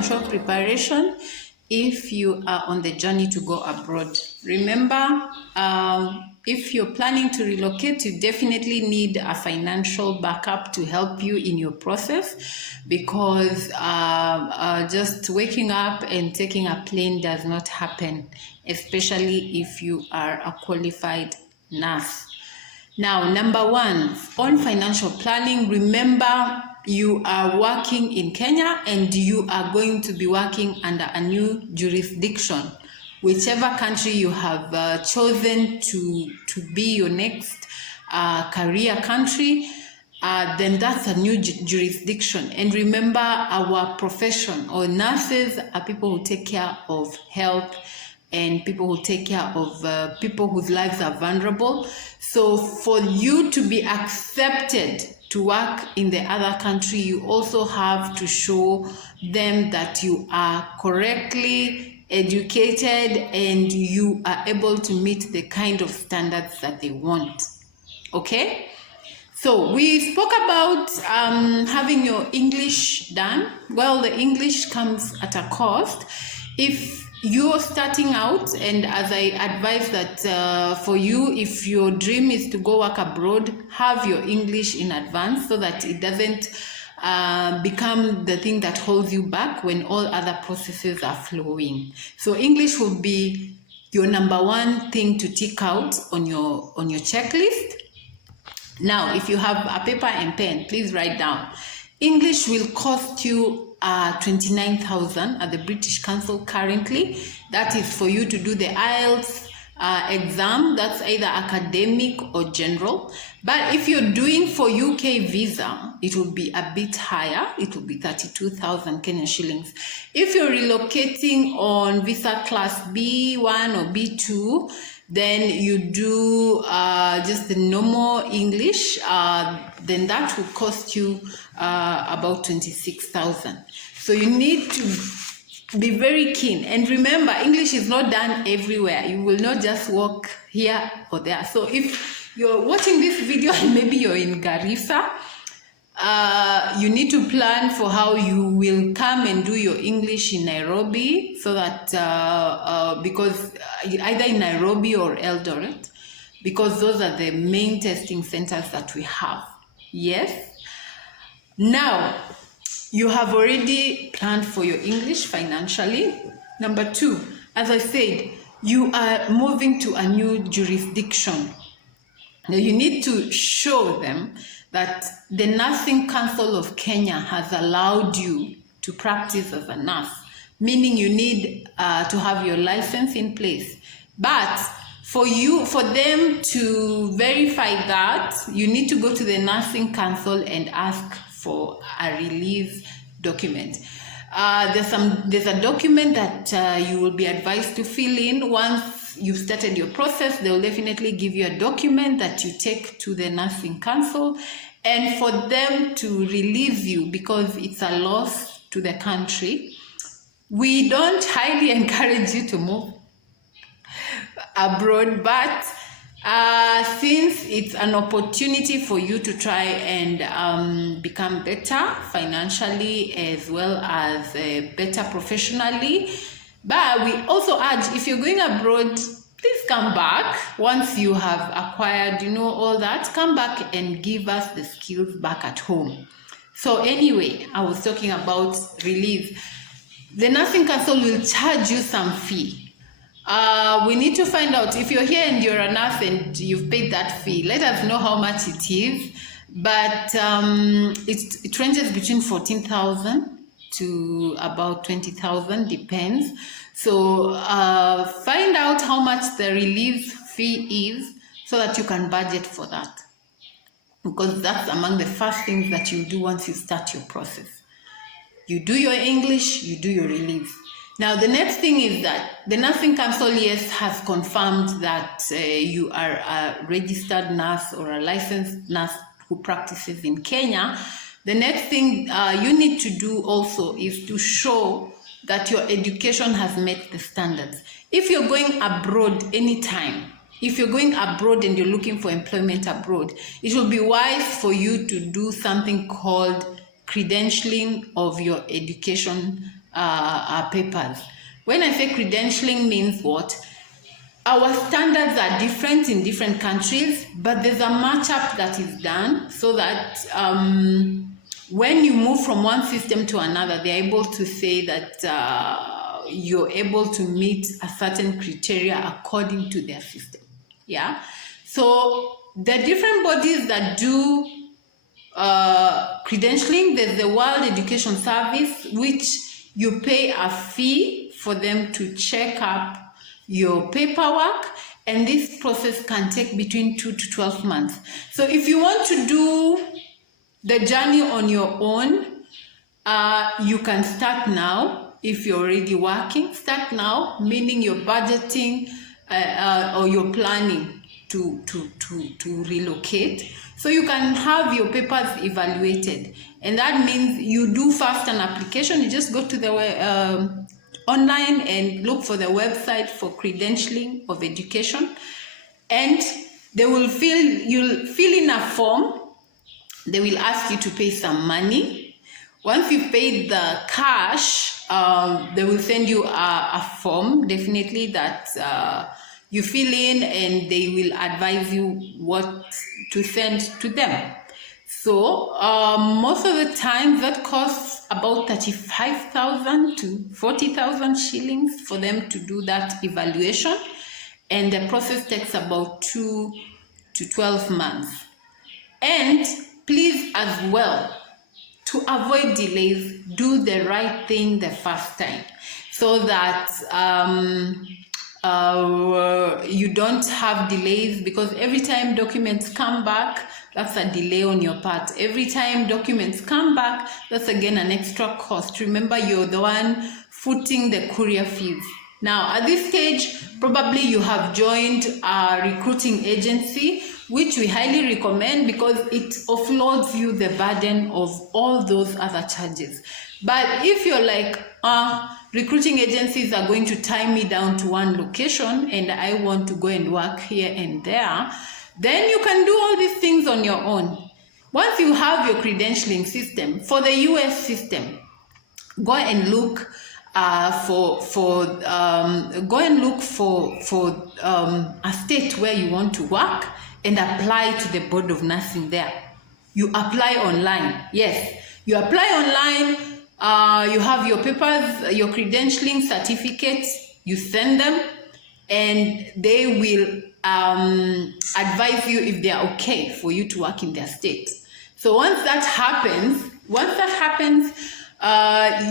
financial preparation if you are on the journey to go abroad. Remember, if you're planning to relocate, you definitely need a financial backup to help you in your process, because just waking up and taking a plane does not happen, especially if you are a qualified nurse. Now, number one, on financial planning, remember you are working in Kenya and you are going to be working under a new jurisdiction. Whichever country you have chosen to be your next career country, then that's a new jurisdiction. And remember, our profession or nurses are people who take care of health and people who take care of people whose lives are vulnerable. So for you to be accepted to work in the other country, you also have to show them that you are correctly educated and you are able to meet the kind of standards that they want. Okay? So we spoke about having your English done. Well, the English comes at a cost. If you're starting out, and as I advise that for you, if your dream is to go work abroad, have your English in advance so that it doesn't become the thing that holds you back when all other processes are flowing. So English will be your number one thing to tick out on your checklist. Now, if you have a paper and pen, please write down. English will cost you 29,000 at the British Council currently. That is for you to do the IELTS exam. That's either academic or general. But if you're doing for UK visa, it will be a bit higher. It will be 32,000 Kenyan shillings. If you're relocating on visa class B1 or B2, then you do just the normal English, then that will cost you about 26,000. So you need to be very keen. And remember, English is not done everywhere. You will not just walk here or there. So if you're watching this video and maybe you're in Garissa, you need to plan for how you will come and do your English in Nairobi, so that because either in Nairobi or Eldoret, because those are the main testing centers that we have. Yes. Now, you have already planned for your English financially. Number two, as I said, you are moving to a new jurisdiction. Now, you need to show them that the Nursing Council of Kenya has allowed you to practice as a nurse, meaning you need to have your license in place. But for them to verify that, you need to go to the Nursing Council and ask for a release document. There's a document that you will be advised to fill in. Once you've started your process, they'll definitely give you a document that you take to the Nursing Council, and for them to release you, because it's a loss to the country. We don't highly encourage you to move abroad, but since it's an opportunity for you to try and become better financially as well as better professionally, but we also urge, if you're going abroad, please come back. Once you have acquired, all that, come back and give us the skills back at home. So anyway, I was talking about release. The Nursing Council will charge you some fee. We need to find out, if you're here and you're a nurse and you've paid that fee, let us know how much it is. But it ranges between 14,000 to about 20,000, depends. So find out how much the release fee is so that you can budget for that, because that's among the first things that you do once you start your process. You do your English, you do your release. Now, the next thing is that the Nursing Council, yes, has confirmed that you are a registered nurse or a licensed nurse who practices in Kenya. The next thing you need to do also is to show that your education has met the standards. If you're going abroad anytime, if you're going abroad and you're looking for employment abroad, it will be wise for you to do something called credentialing of your education papers. When I say credentialing means what? Our standards are different in different countries, but there's a matchup that is done so that when you move from one system to another, they're able to say that you're able to meet a certain criteria according to their system. Yeah. So the different bodies that do credentialing, there's the World Education Service, which you pay a fee for them to check up your paperwork, and this process can take between 2 to 12 months. So if you want to do the journey on your own, you can start now. If you're already working, start now, meaning you're budgeting or you're planning to relocate. So you can have your papers evaluated, and that means you do first an application. You just go to the online and look for the website for credentialing of education, and you'll fill in a form. They will ask you to pay some money. Once you've paid the cash, they will send you a form, definitely, that you fill in, and they will advise you what to send to them. So most of the time that costs about 35,000 to 40,000 shillings for them to do that evaluation, and the process takes about 2 to 12 months. And please, as well, to avoid delays, do the right thing the first time, so that you don't have delays, because every time documents come back, that's a delay on your part. Every time documents come back, that's again an extra cost. Remember, you're the one footing the courier fees. Now, at this stage, probably you have joined a recruiting agency, which we highly recommend because it offloads you the burden of all those other charges. But if you're like, recruiting agencies are going to tie me down to one location and I want to go and work here and there, then you can do all these things on your own. Once you have your credentialing system, for the US system, go and look for a state where you want to work and apply to the Board of Nursing there. You apply online. Yes, you apply online. You have your papers, your credentialing certificates, you send them, and they will advise you if they are okay for you to work in their state. So once that happens,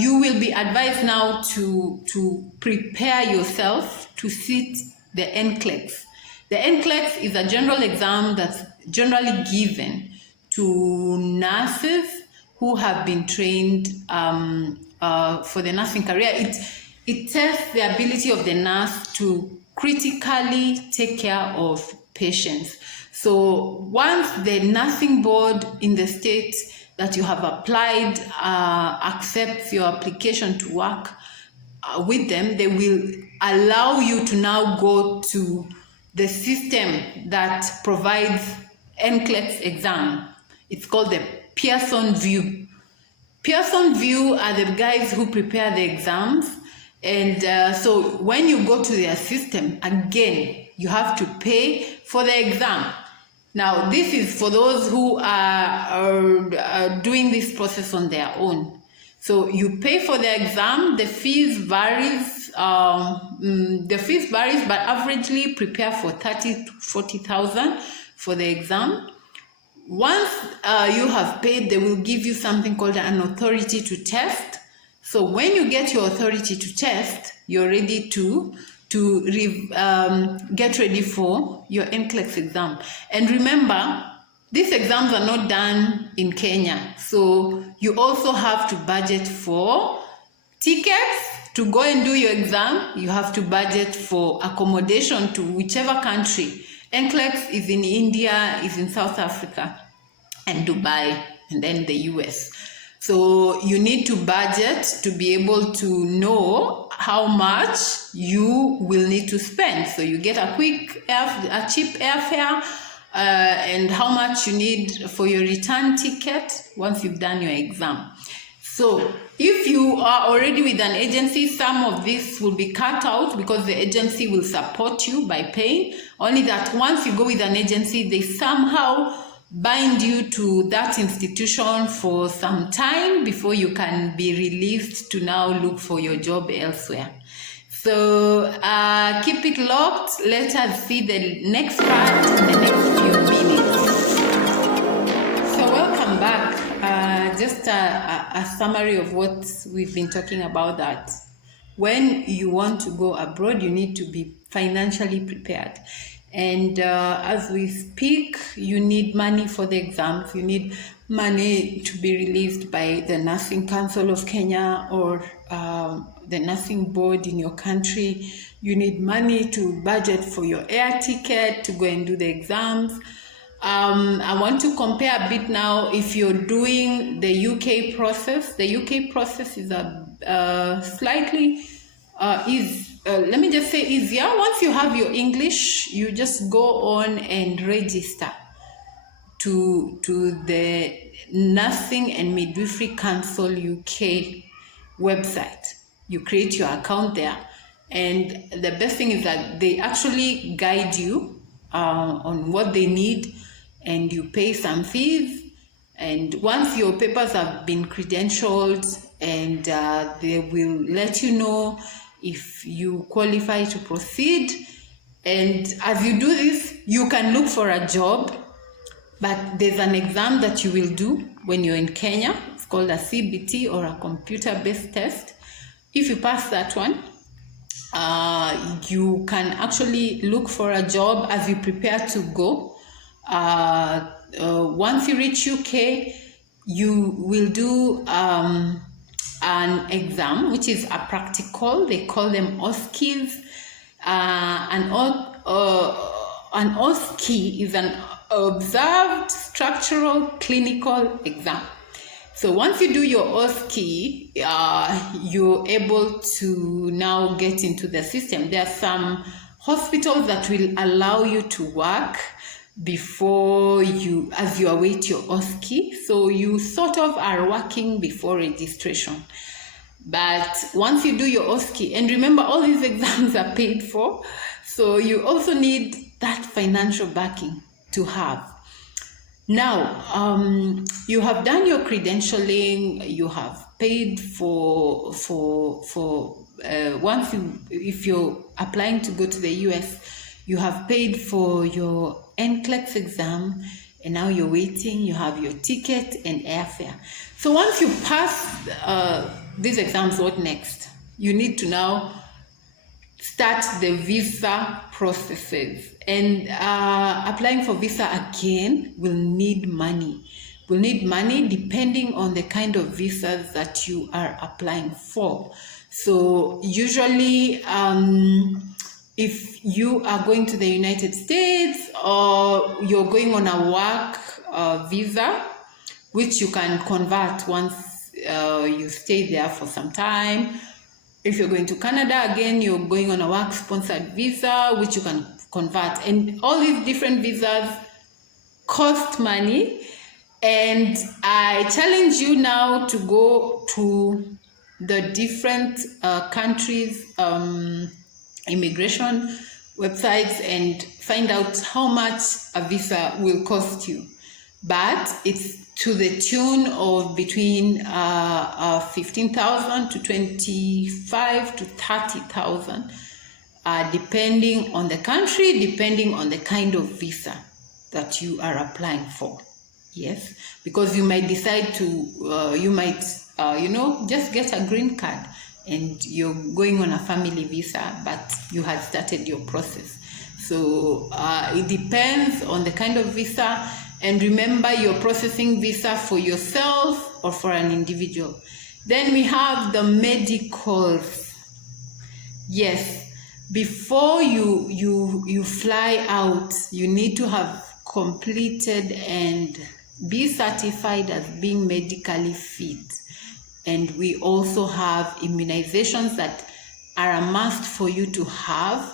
you will be advised now to prepare yourself to sit the NCLEX. The NCLEX is a general exam that's generally given to nurses who have been trained for the nursing career. It tests the ability of the nurse to critically take care of patients. So once the nursing board in the state that you have applied accepts your application to work with them, they will allow you to now go to the system that provides NCLEX exam. It's called the Pearson View. Pearson View are the guys who prepare the exams. And so when you go to their system, again, you have to pay for the exam. Now, this is for those who are doing this process on their own. So you pay for the exam. The fees varies. But averagely prepare for 30 to 40,000 for the exam. Once you have paid, they will give you something called an authority to test. So when you get your authority to test, you're ready to get ready for your NCLEX exam. And remember, these exams are not done in Kenya. So you also have to budget for tickets to go and do your exam. You have to budget for accommodation to whichever country. NCLEX is in India, is in South Africa, and Dubai, and then the US. So you need to budget to be able to know how much you will need to spend. So you get a cheap airfare and how much you need for your return ticket once you've done your exam. So If you are already with an agency, some of this will be cut out because the agency will support you by paying. Only that once you go with an agency, they somehow bind you to that institution for some time before you can be released to now look for your job elsewhere. So keep it locked. Let us see the next part in the next few minutes. So welcome back. Just a summary of what we've been talking about, that when you want to go abroad, you need to be financially prepared. And as we speak, you need money for the exams. You need money to be released by the Nursing Council of Kenya or the nursing board in your country. You need money to budget for your air ticket to go and do the exams. I want to compare a bit now. If you're doing the UK process, the UK process is a slightly let me just say easier. Once you have your English, you just go on and register to the Nursing and Midwifery Council UK website. You create your account there, and the best thing is that they actually guide you on what they need, and you pay some fees. And once your papers have been credentialed, and they will let you know if you qualify to proceed. And as you do this, you can look for a job, but there's an exam that you will do when you're in Kenya. It's called a CBT, or a computer-based test. If you pass that one, you can actually look for a job as you prepare to go. Once you reach UK, you will do an exam, which is a practical. They call them OSCEs. An OSCE is an observed structural clinical exam. So once you do your OSCE, you're able to now get into the system. There are some hospitals that will allow you to work before you, as you await your OSCE. So you sort of are working before registration. But once you do your OSCE, and remember, all these exams are paid for, so you also need that financial backing to have. Now, you have done your credentialing, you have paid for once if you're applying to go to the US, you have paid for your NCLEX exam, and now you're waiting, you have your ticket and airfare. So once you pass these exams, what next? You need to now start the visa processes. And applying for visa again will need money. Will need money depending on the kind of visas that you are applying for. So usually, if you are going to the United States, or you're going on a work visa, which you can convert once you stay there for some time. If you're going to Canada, again, you're going on a work-sponsored visa, which you can convert. And all these different visas cost money. And I challenge you now to go to the different countries' immigration websites and find out how much a visa will cost you. But it's to the tune of between 15,000 to 25 to 30,000, depending on the country, depending on the kind of visa that you are applying for. Yes, because you might decide to, you might, just get a green card and you're going on a family visa, but you had started your process. So it depends on the kind of visa. And remember, you're processing visa for yourself or for an individual. Then we have the medicals. Yes, before you fly out, you need to have completed and be certified as being medically fit. And we also have immunizations that are a must for you to have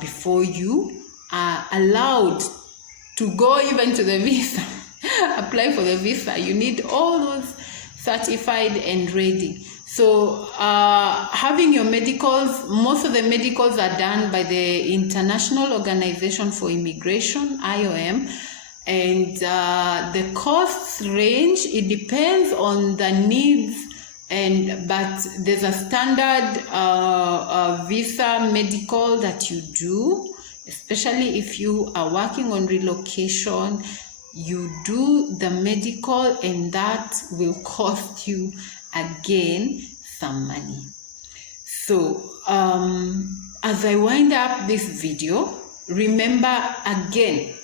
before you are allowed to go even to the visa, apply for the visa. You need all those certified and ready. So having your medicals, most of the medicals are done by the International Organization for Immigration, IOM, and the costs range, it depends on the needs, but there's a standard visa medical that you do, especially if you are working on relocation. You do the medical, and that will cost you again some money. So as I wind up this video, remember again,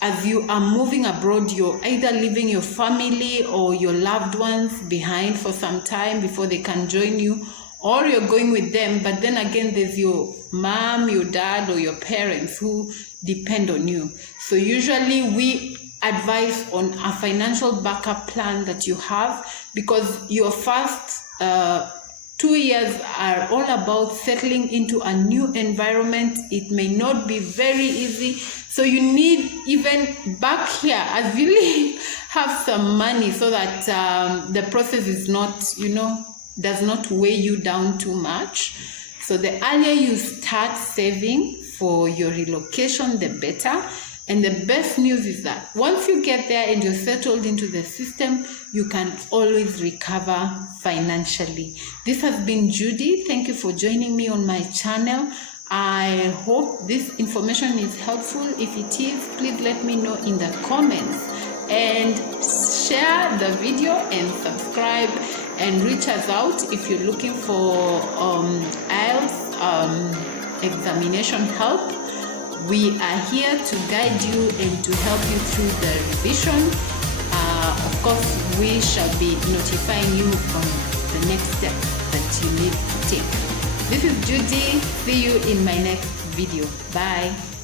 as you are moving abroad, you're either leaving your family or your loved ones behind for some time before they can join you, or you're going with them, but then again there's your mom, your dad, or your parents who depend on you. So usually we advise on a financial backup plan that you have, because your first 2 years are all about settling into a new environment. It may not be very easy, so you need, even back here as you leave, have some money so that the process is not, does not weigh you down too much. So the earlier you start saving for your relocation, the better. And the best news is that once you get there and you're settled into the system, you can always recover financially. This has been Judy. Thank you for joining me on my channel. I hope this information is helpful. If it is, please let me know in the comments, and share the video and subscribe, and reach us out if you're looking for IELTS examination help. We are here to guide you and to help you through the revision. Of course, we shall be notifying you on the next step that you need to take. This is Judy. See you in my next video. Bye.